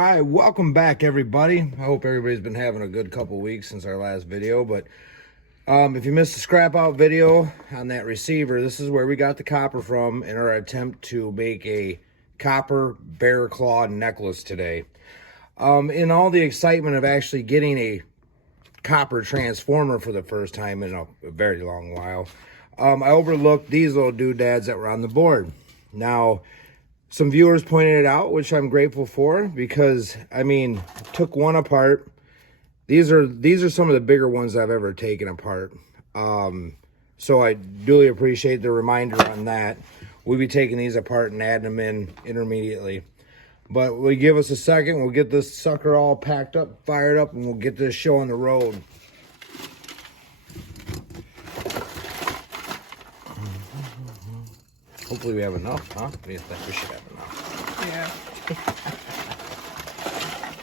right, welcome back, everybody. I hope everybody's been having a good couple weeks since our last video. But if you missed the scrap out video on that receiver, this is where we got the copper from in our attempt to make a copper bear claw necklace today. In all the excitement of actually getting a copper transformer for the first time in a very long while, I overlooked these little doodads that were on the board. Now, some viewers pointed it out, which I'm grateful for, because I mean, took one apart. These are some of the bigger ones I've ever taken apart. So I duly appreciate the reminder on that. We'll be taking these apart and adding them in intermediately. But we give us a second, we'll get this sucker all packed up, fired up, and we'll get this show on the road. Hopefully we have enough, huh? What do you think? We should have enough. Yeah.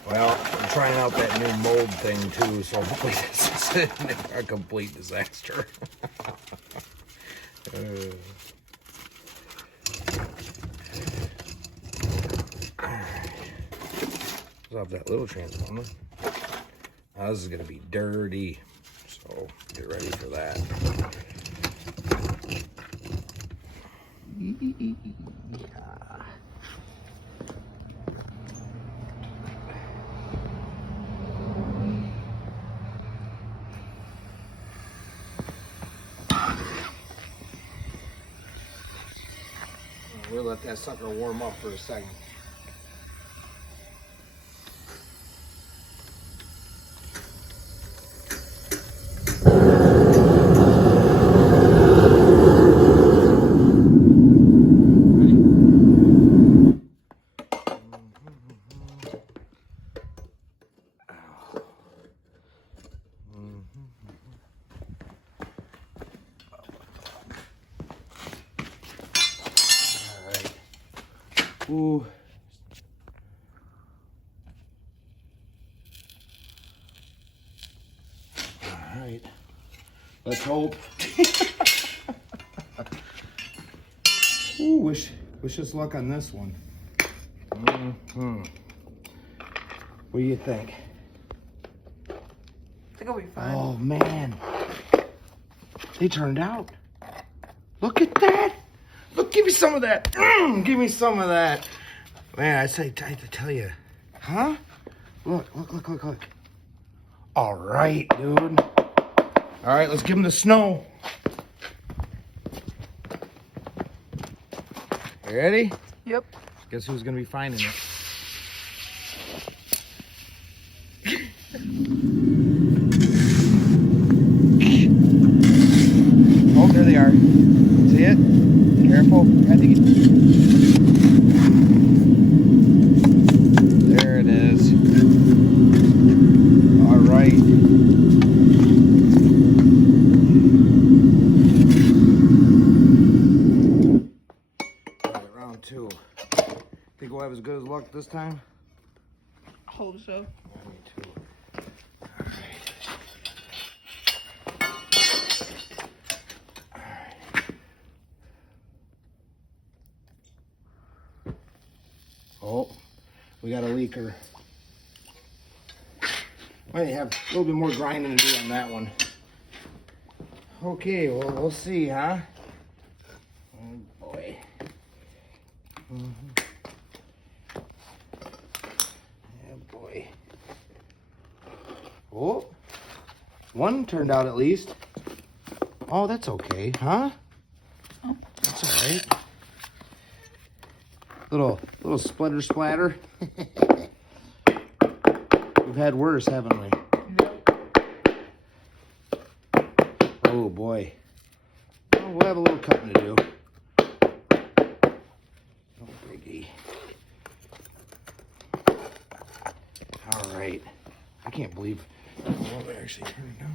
Well, I'm trying out that new mold thing too, so hopefully this isn't a complete disaster. Alright. Off that little transformer. Now this is going to be dirty, so get ready for that. We'll let that sucker warm up for a second. Ooh. All right. Let's hope. Ooh, wish us luck on this one. What do you think? I think it'll be fine. Oh man, they turned out. Look at that. Look, give me some of that. Give me some of that. Man, I have to tell you. Huh? Look. All right, dude. All right, let's give him the snow. You ready? Yep. Guess who's going to be finding it? Oh, there they are. See it? Careful. I think there it is. All right. All right, round two. Think we'll have as good as luck this time? Hold so. Yeah, me too. Oh, we got a leaker. Might have a little bit more grinding to do on that one. Okay, well, we'll see, huh? Oh, boy. Yeah, boy. Oh, one turned out at least. Oh, that's okay, huh? Oh. That's all right. Little splatter splatter. We've had worse, haven't we? Nope. Oh boy. Well, we'll have a little cutting to do. No biggie. All right. I can't believe what we actually turned out.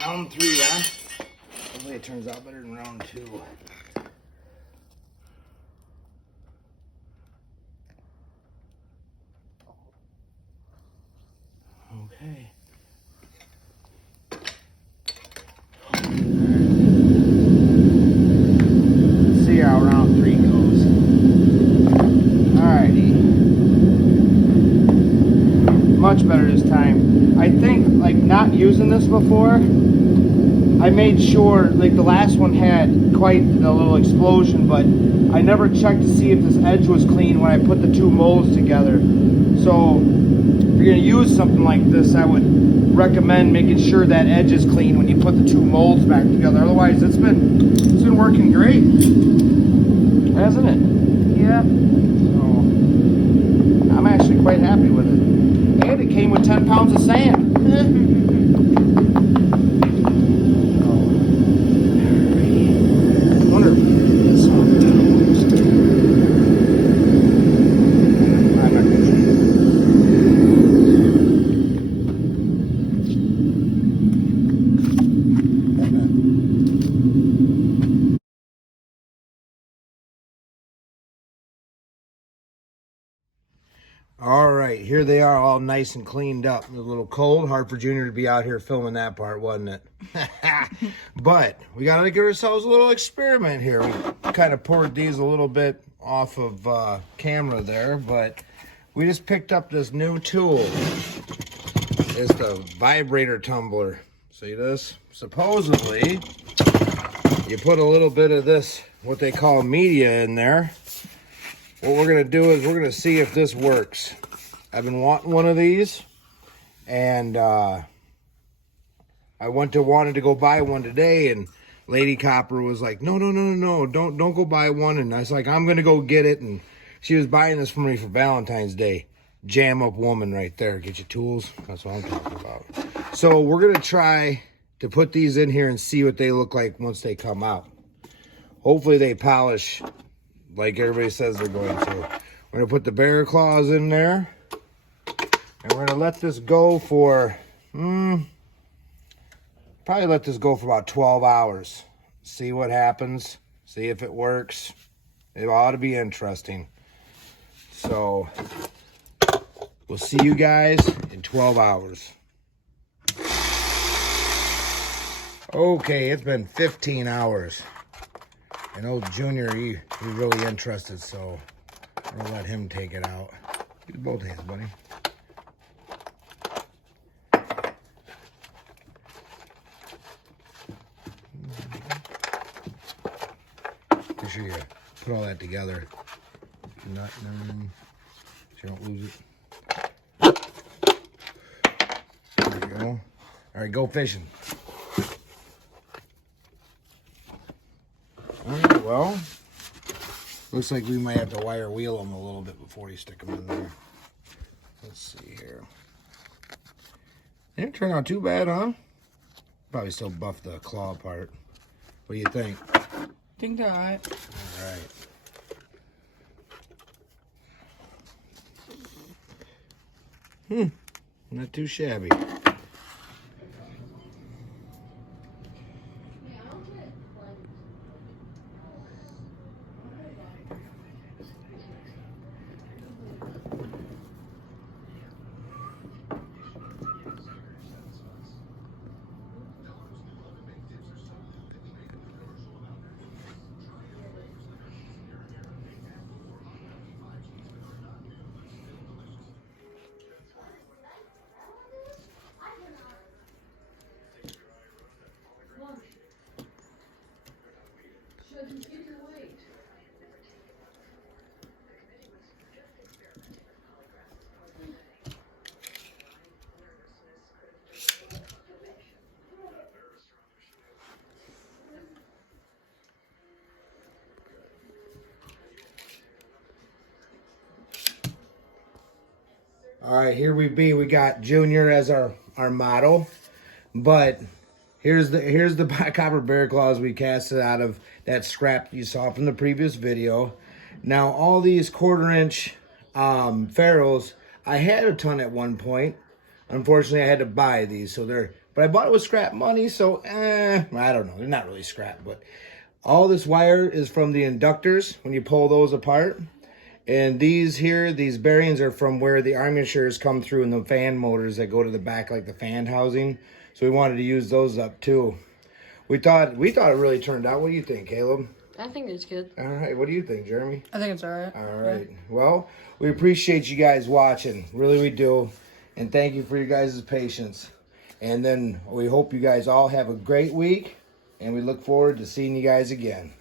Round three, huh? Hopefully it turns out better than round two. not using this before, I made sure, like the last one had quite a little explosion, but I never checked to see if this edge was clean when I put the two molds together. So if you're gonna use something like this, I would recommend making sure that edge is clean when you put the two molds back together. Otherwise, it's been working great, hasn't it? Yeah. So I'm actually quite happy with it. And it came with 10 pounds of sand. All right, here they are all nice and cleaned up. It was a little cold, hard for Junior to be out here filming that part, wasn't it? But we got to give ourselves a little experiment here. We kind of poured these a little bit off of camera there, but we just picked up this new tool. It's the vibrator tumbler. See this? Supposedly, you put a little bit of this, what they call media in there. What we're going to do is we're going to see if this works. I've been wanting one of these, and I wanted to go buy one today, and Lady Copper was like, no, don't go buy one. And I was like, I'm going to go get it. And she was buying this for me for Valentine's Day. Jam up woman right there. Get your tools. That's what I'm talking about. So we're going to try to put these in here and see what they look like once they come out. Hopefully they polish like everybody says they're going to. We're going to put the bear claws in there. And we're going to let this go for, probably let this go for about 12 hours. See what happens. See if it works. It ought to be interesting. So, we'll see you guys in 12 hours. Okay, it's been 15 hours. And old Junior, he's really interested, so I'm gonna let him take it out. Use both hands, buddy. Make sure you put all that together. Nut and everything, so you don't lose it. There you go. All right, go fishing. Alright, well, looks like we might have to wire wheel them a little bit before you stick them in there. Let's see here. They didn't turn out too bad, huh? Probably still buff the claw part. What do you think? I think they're alright. Alright. Not too shabby. All right, here we be. We got Junior as our model, but here's the copper bear claws we casted out of that scrap you saw from the previous video. Now all these 1/4-inch ferrules, I had a ton at one point. Unfortunately, I had to buy these, so but I bought it with scrap money, so I don't know. They're not really scrap, but all this wire is from the inductors when you pull those apart. And these here, these bearings are from where the armatures come through in the fan motors that go to the back, like the fan housing. So we wanted to use those up too. We thought it really turned out. What do you think, Caleb? I think it's good. All right. What do you think, Jeremy? I think it's alright. All right. Yeah. Well, we appreciate you guys watching. Really, we do. And thank you for your guys' patience. And then we hope you guys all have a great week, and we look forward to seeing you guys again.